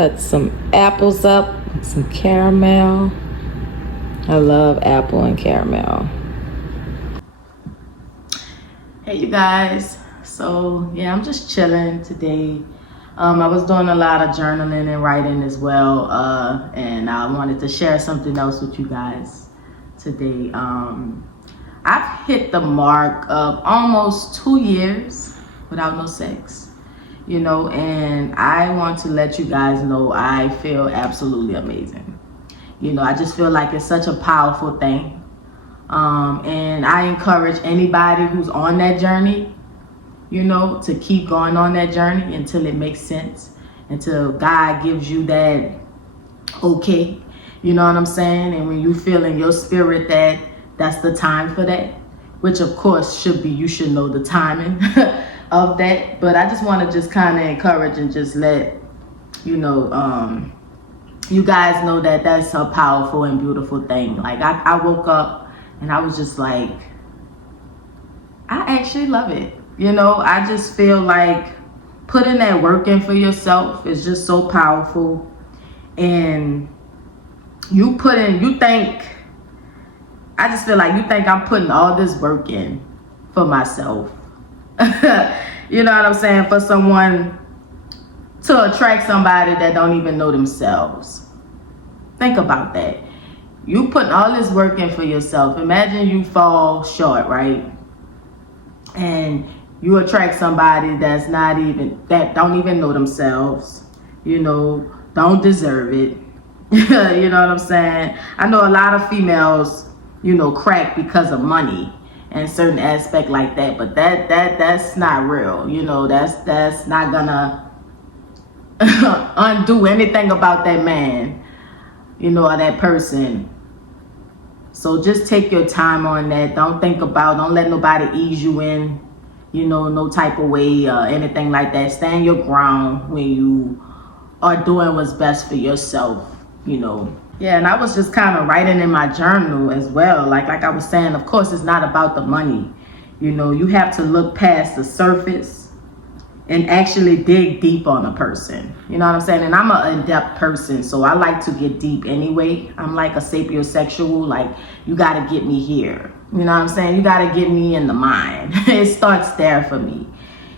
cut some apples up, some caramel. I love apple and caramel. Hey you guys, so yeah, I'm just chilling today. I was doing a lot of journaling and writing as well, and I wanted to share something else with you guys today. I've hit the mark of almost 2 years without no sex, and I want to let you guys know I feel absolutely amazing. I just feel like it's such a powerful thing. And I encourage anybody who's on that journey, to keep going on that journey until it makes sense, until God gives you that okay, you know what I'm saying? And when you feel in your spirit that that's the time for that, which of course should be, you should know the timing of that. But I just want to just kind of encourage and just let, you guys know that that's a powerful and beautiful thing. Like I woke up and I was just like, I actually love it. I just feel like putting that work in for yourself is just so powerful. And I just feel like you think I'm putting all this work in for myself. You know what I'm saying? For someone to attract somebody that don't even know themselves. Think about that. You putting all this work in for yourself. Imagine you fall short, right? And you attract somebody that don't even know themselves, don't deserve it. You know what I'm saying? I know a lot of females, crack because of money and certain aspect like that, but that's not real. That's not gonna undo anything about that man, or that person. So just take your time on that. Don't let nobody ease you in, no type of way or anything like that. Stand your ground when you are doing what's best for yourself, Yeah, and I was just kind of writing in my journal as well. Like I was saying, of course, it's not about the money. You have to look past the surface and actually dig deep on a person. You know what I'm saying? And I'm an in-depth person, so I like to get deep anyway. I'm like a sapiosexual. Like, you got to get me here. You know what I'm saying? You got to get me in the mind. It starts there for me.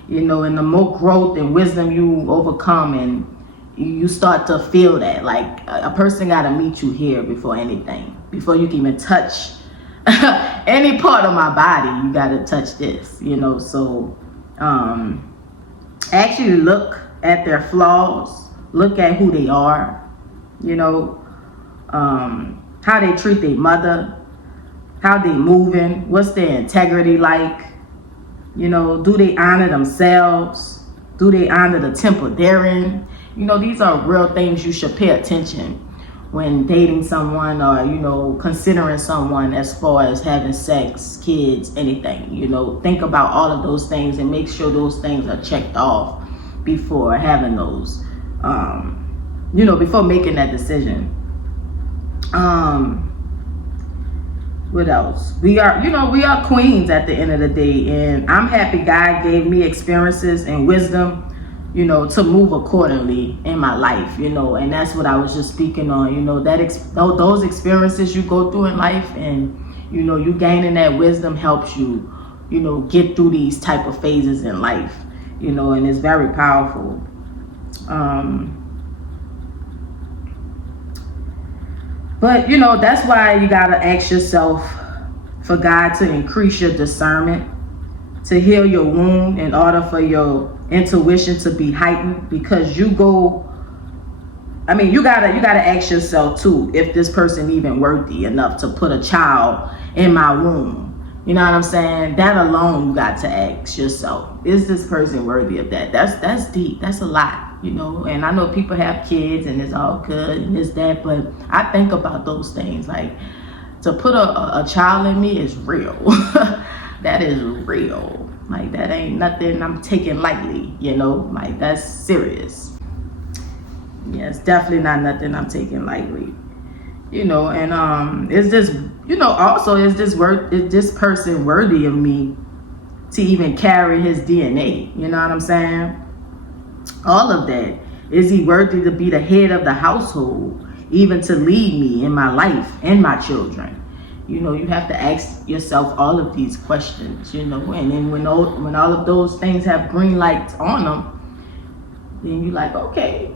And the more growth and wisdom you overcome, and you start to feel that. Like, a person got to meet you here before anything. Before you can even touch any part of my body, you got to touch this, So, actually look at their flaws, look at who they are, how they treat their mother, how they moving, what's their integrity like, do they honor themselves, do they honor the temple they're in? These are real things you should pay attention when dating someone or, considering someone as far as having sex, kids, anything. Think about all of those things and make sure those things are checked off before having those, before making that decision. What else? We are queens at the end of the day, and I'm happy God gave me experiences and wisdom, to move accordingly in my life, and that's what I was just speaking on, those experiences you go through in life, and, you gaining that wisdom helps you, get through these type of phases in life, and it's very powerful. But, that's why you got to ask yourself for God to increase your discernment, to heal your wound in order for your intuition to be heightened, because you gotta ask yourself too, if this person even worthy enough to put a child in my womb. You know what I'm saying? That alone, you got to ask yourself, is this person worthy of that? That's deep. That's a lot, and I know people have kids and it's all good and this, that, but I think about those things. Like, to put a child in me is real. That is real. Like, that ain't nothing I'm taking lightly, like, that's serious. Yeah, it's definitely not nothing I'm taking lightly, and is this, also, is this person worthy of me to even carry his DNA? You know what I'm saying? All of that Is he worthy to be the head of the household, even to lead me in my life and my children? You know, you have to ask yourself all of these questions, you know, and then when all of those things have green lights on them, then you're like, okay,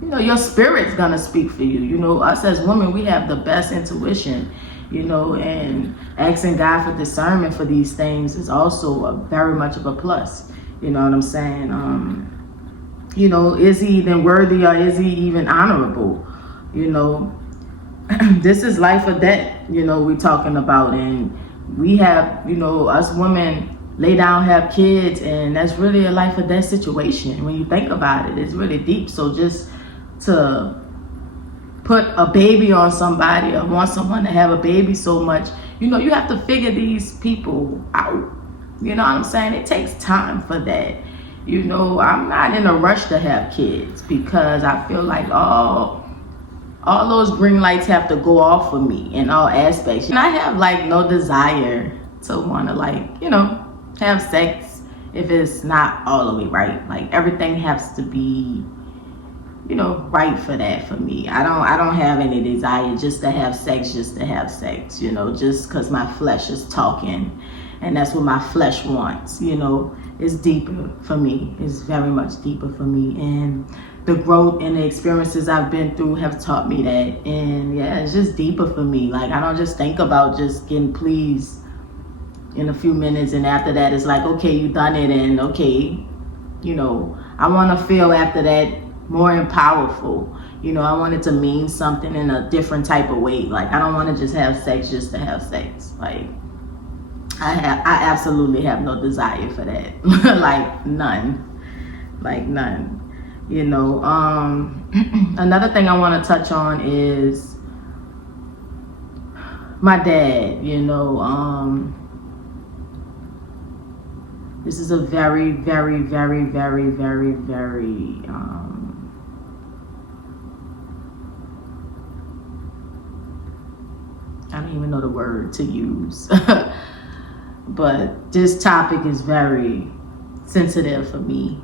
you know, your spirit's gonna speak for you. You know, us as women, we have the best intuition, you know, and asking God for discernment for these things is also very much of a plus. You know what I'm saying? You know, is he even worthy, or is he even honorable? You know, this is life or death, you know, we're talking about. And we have, you know, us women lay down, have kids, and that's really a life or death situation. When you think about it, it's really deep. So just to put a baby on somebody, or want someone to have a baby so much, you know, you have to figure these people out. You know what I'm saying? It takes time for that. You know, I'm not in a rush to have kids, because I feel like all those green lights have to go off for me in all aspects. And I have like no desire to want to, like, you know, have sex if it's not all the way right. Like, everything has to be, you know, right for that for me. I don't have any desire just to have sex, you know, just because my flesh is talking and that's what my flesh wants, you know. It's deeper for me. It's very much deeper for me. And the growth and the experiences I've been through have taught me that. And yeah, it's just deeper for me. Like, I don't just think about just getting pleased in a few minutes, and after that it's like, okay, you done it, and okay, you know, I want to feel after that more and powerful. You know, I want it to mean something in a different type of way. Like, I don't want to just have sex just to have sex. Like, I absolutely have no desire for that. Like, none. You know, another thing I want to touch on is my dad. You know, this is a very, very, very, very, very, very I don't even know the word to use. But this topic is very sensitive for me.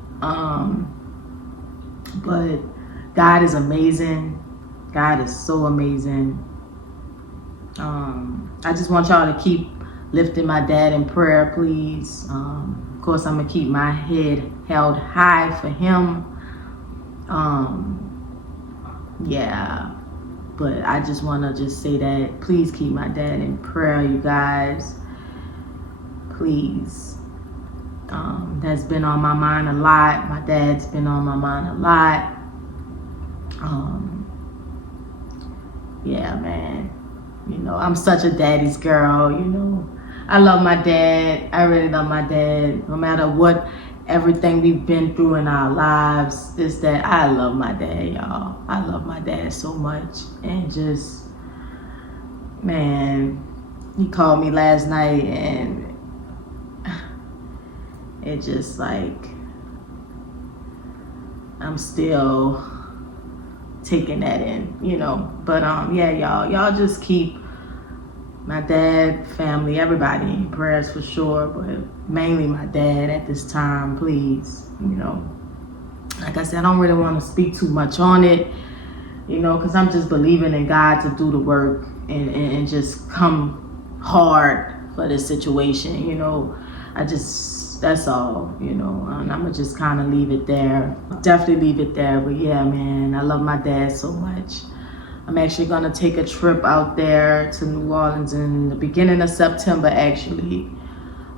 But God is amazing. God is so amazing. I just want y'all to keep lifting my dad in prayer, please. Of course, I'm going to keep my head held high for him. Yeah. But I just want to just say that please keep my dad in prayer, you guys. Please. That's been on my mind a lot. My dad's been on my mind a lot. Yeah, man. You know, I'm such a daddy's girl, you know. I love my dad. I really love my dad. No matter what, everything we've been through in our lives, is that I love my dad, y'all. I love my dad so much. And just, man, he called me last night, and it just like, I'm still taking that in, you know. But yeah, y'all just keep my dad, family, everybody in prayers for sure, but mainly my dad at this time, please. You know, like I said, I don't really want to speak too much on it, you know, because I'm just believing in God to do the work and just come hard for this situation, you know. That's all, you know, and I'm gonna just kind of leave it there. Definitely leave it there. But yeah, man, I love my dad so much. I'm actually gonna take a trip out there to New Orleans in the beginning of September, actually.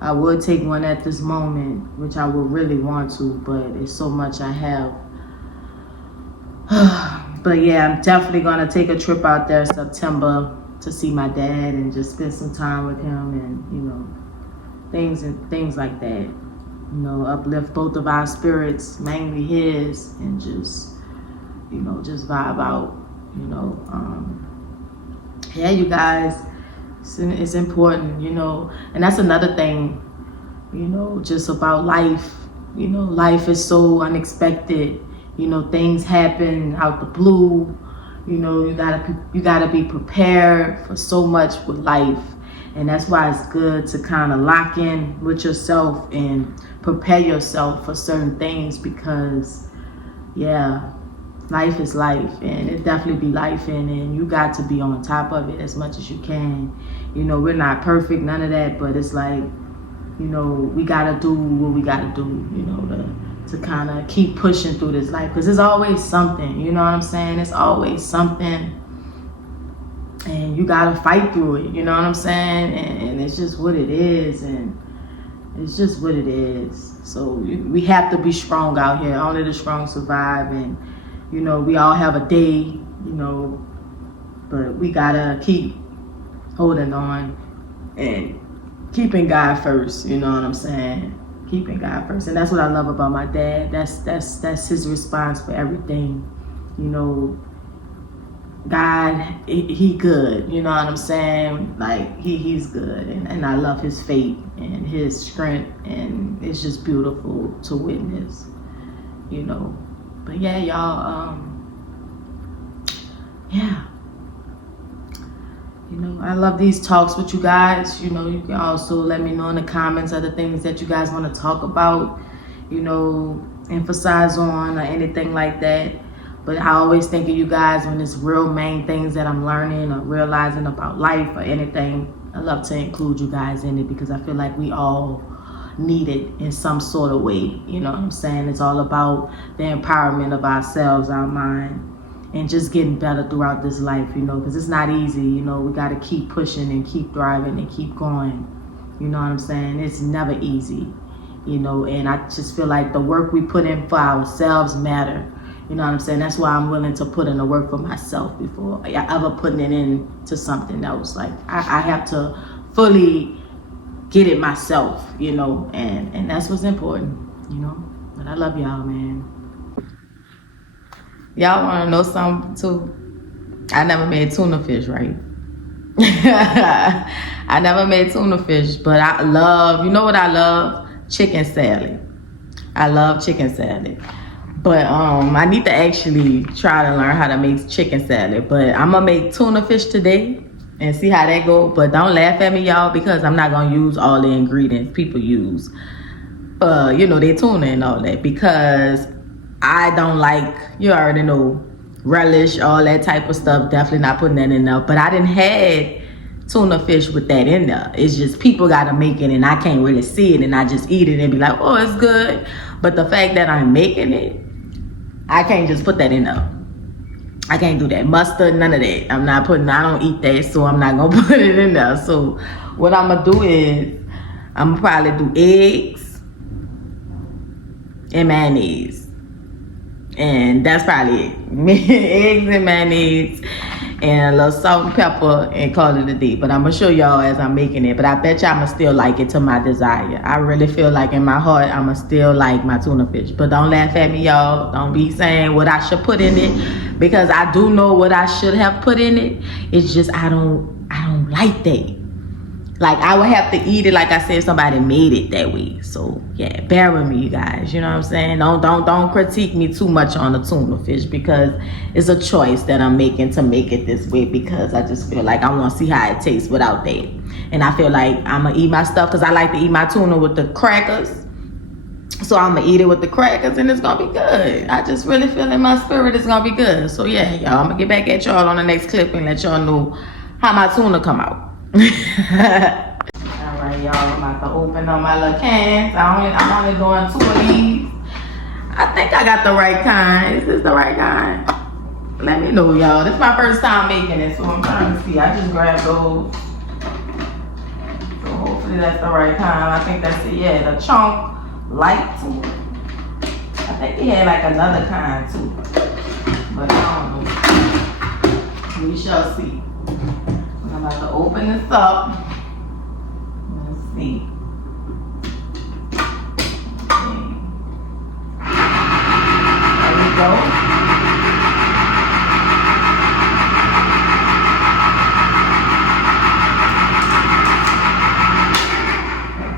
I would take one at this moment, which I would really want to, but it's so much I have. But yeah, I'm definitely gonna take a trip out there September to see my dad and just spend some time with him, and, you know, things like that, you know, uplift both of our spirits, mainly his, and just, you know, just vibe out, you know. Yeah, you guys, it's important, you know. And that's another thing, you know, just about life. You know, life is so unexpected. You know, things happen out the blue. You know, you gotta be prepared for so much with life. And that's why it's good to kind of lock in with yourself and prepare yourself for certain things, because yeah, life is life, and it definitely be life, and you got to be on top of it as much as you can. You know, we're not perfect, none of that, but it's like, you know, we gotta do what we gotta do, you know, to kind of keep pushing through this life, because there's always something, you know what I'm saying? It's always something, and you gotta fight through it, you know what I'm saying? And it's just what it is, and it's just what it is. So we have to be strong out here. Only the strong survive, and you know, we all have a day, you know, but we gotta keep holding on and keeping God first, you know what I'm saying? Keeping God first. And that's what I love about my dad. That's his response for everything. You know, God, he good, you know what I'm saying? Like, he's good, and I love his faith and his strength, and it's just beautiful to witness, you know. But yeah, y'all, yeah. You know, I love these talks with you guys. You know, you can also let me know in the comments other things that you guys want to talk about, you know, emphasize on, or anything like that. But I always think of you guys when it's real main things that I'm learning or realizing about life or anything. I love to include you guys in it, because I feel like we all need it in some sort of way. You know what I'm saying? It's all about the empowerment of ourselves, our mind, and just getting better throughout this life, you know, because it's not easy. You know, we got to keep pushing and keep thriving and keep going. You know what I'm saying? It's never easy, you know, and I just feel like the work we put in for ourselves matter. You know what I'm saying? That's why I'm willing to put in the work for myself before I ever putting it into something else. Like, I have to fully get it myself, you know, and that's what's important, you know. But I love y'all, man. Y'all want to know something too? I never made tuna fish, right? I never made tuna fish, but I love, you know what I love? Chicken salad. I love chicken salad. But I need to actually try to learn how to make chicken salad. But I'm going to make tuna fish today and see how that go. But don't laugh at me, y'all, because I'm not going to use all the ingredients people use. You know, they tuna and all that, because I don't like, you already know, relish, all that type of stuff. Definitely not putting that in there. But I didn't had tuna fish with that in there. It's just people got to make it, and I can't really see it, and I just eat it and be like, oh, it's good. But the fact that I'm making it, I can't just put that in there. I can't do that. Mustard, none of that. I don't eat that, so I'm not gonna put it in there. So what I'm gonna do is, I'm gonna probably do eggs and mayonnaise. And that's probably it. Eggs and mayonnaise and a little salt and pepper, and call it a day. But I'm gonna show y'all as I'm making it. But I bet you I'ma still like it to my desire. I really feel like in my heart I'ma still like my tuna fish. But don't laugh at me, y'all. Don't be saying what I should put in it, because I do know what I should have put in it. It's just I don't like that. Like, I would have to eat it like I said somebody made it that way. So yeah, bear with me, you guys. You know what I'm saying? Don't critique me too much on the tuna fish, because it's a choice that I'm making to make it this way, because I just feel like I want to see how it tastes without that. And I feel like I'm gonna eat my stuff, because I like to eat my tuna with the crackers. So I'm gonna eat it with the crackers, and it's gonna be good. I just really feel in my spirit it's gonna be good. So yeah, y'all, I'm gonna get back at y'all on the next clip and let y'all know how my tuna come out. Alright, y'all, I'm about to open up my little cans. I'm only doing 2 of these. I think I got the right kind. Is this the right kind? Let me know, y'all. This is my first time making it, so I'm trying to see. I just grabbed those. So hopefully that's the right kind. I think that's it. Yeah, the chunk light tuna. I think he had like another kind too, but I don't know. We shall see. I'm about to open this up. Let's see. Okay. There we go.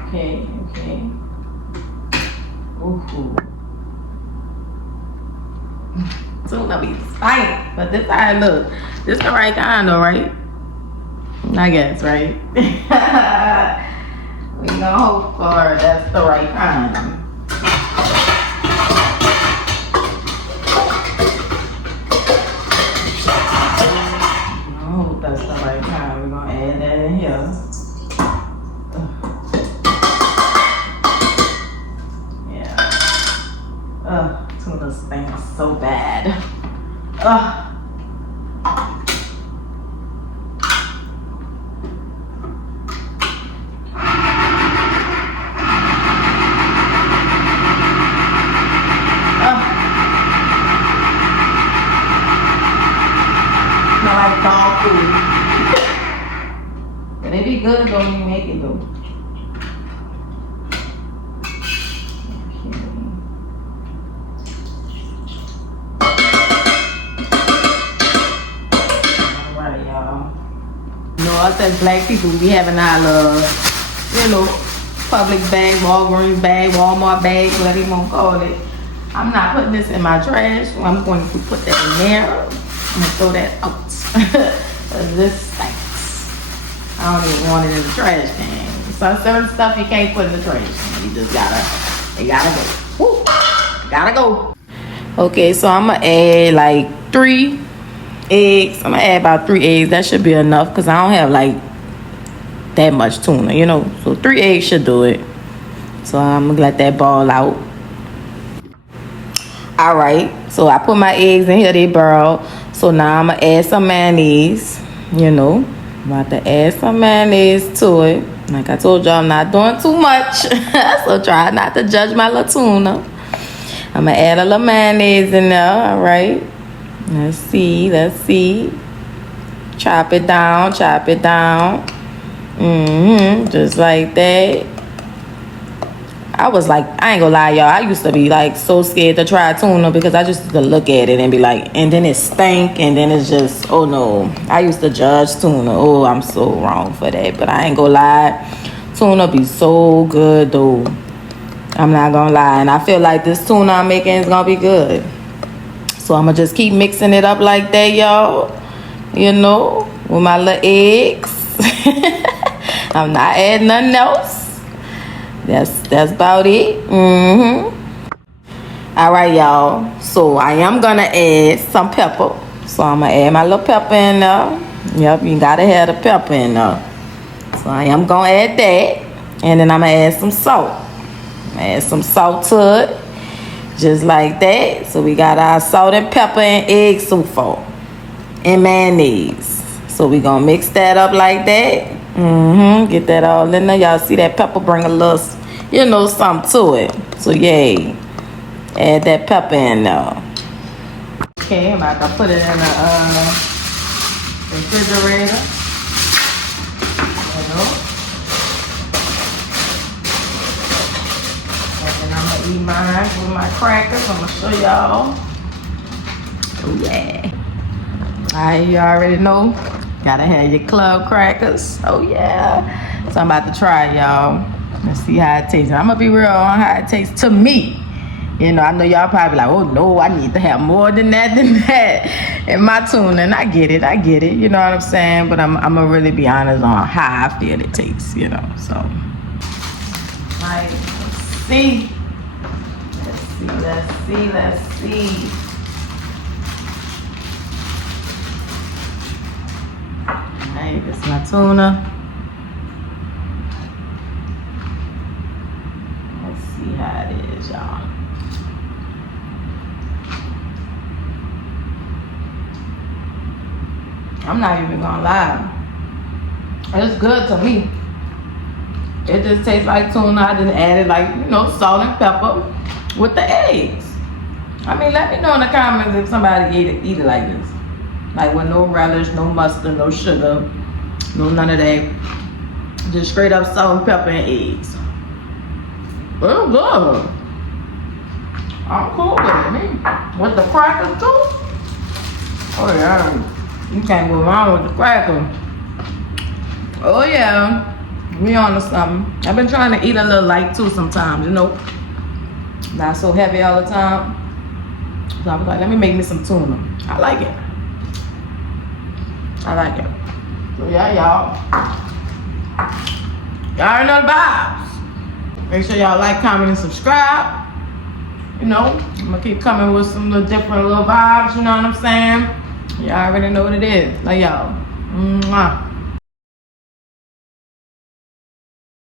Okay. Ooh. Tuna be spicy, but this how it look. This the right kind though, right? I guess, right? We gonna hope for that's the right kind. tuna stinks so bad. Ugh. Smell like dog food. But it be good though when you make it though. Us as black people, we having our public bag, Walgreens bag, Walmart bag, whatever you want to call it. I'm not putting this in my trash. So I'm going to put that in there. I'm going to throw that out. This stinks. I don't even want it in the trash can. So certain stuff you can't put in the trash can. You just gotta go. Woo, gotta go. Okay, so I'm going to add like 3 eggs. I'm gonna add about 3 eggs. That should be enough because I don't have like that much tuna, so 3 eggs should do it. So I'm gonna let that ball out. All right, so I put my eggs in here, they boil. So now I'm gonna add some mayonnaise. I'm about to add some mayonnaise to it. Like I told y'all, I'm not doing too much. So try not to judge my little tuna. I'm gonna add a little mayonnaise in there. All right, let's see. Chop it down. Just like that. I was like, I ain't gonna lie, y'all. I used to be like so scared to try tuna because I just used to look at it and be like, and then it stank, and then it's just, oh no. I used to judge tuna. Oh, I'm so wrong for that. But I ain't gonna lie, tuna be so good though. I'm not gonna lie, and I feel like this tuna I'm making is gonna be good. So I'm gonna just keep mixing it up like that, y'all. With my little eggs. I'm not adding nothing else. That's about it. All right, y'all. So I am gonna add some pepper. So I'm gonna add my little pepper in there. Yep, you gotta have the pepper in there. So I am gonna add that, and then I'm gonna add some salt. Add some salt to it, just like that. So we got our salt and pepper and egg souffle and mayonnaise. So we gonna mix that up like that. Get that all in there. Y'all see that pepper bring a little, something to it. So yay, add that pepper in there. Okay, I'm about to put it in the refrigerator. And I'm gonna eat mine with my crackers. I'm gonna show y'all. Oh yeah. Alright, you already know. Gotta have your club crackers. Oh yeah. So I'm about to try, y'all. Let's see how it tastes. I'm gonna be real on how it tastes to me. I know y'all probably like, oh no, I need to have more than that in my tuna. And I get it. You know what I'm saying? But I'm gonna really be honest on how I feel it tastes, So like, let's see. Alright, this is my tuna. Let's see how it is, y'all. I'm not even gonna lie. It's good to me. It just tastes like tuna. I just added salt and pepper with the eggs. I mean, let me know in the comments if somebody eat it like this. Like with no relish, no mustard, no sugar, no none of that. Just straight up salt and pepper and eggs. It's good. I'm cool with it. With the crackers too. Oh yeah. You can't go wrong with the cracker. Oh yeah. We on to something. I've been trying to eat a little light too sometimes, Not so heavy all the time. So I was like, let me make me some tuna. I like it. So yeah, y'all. Y'all already know the vibes. Make sure y'all like, comment, and subscribe. I'm gonna keep coming with some little different little vibes, you know what I'm saying? Y'all already know what it is. Like y'all. Mwah.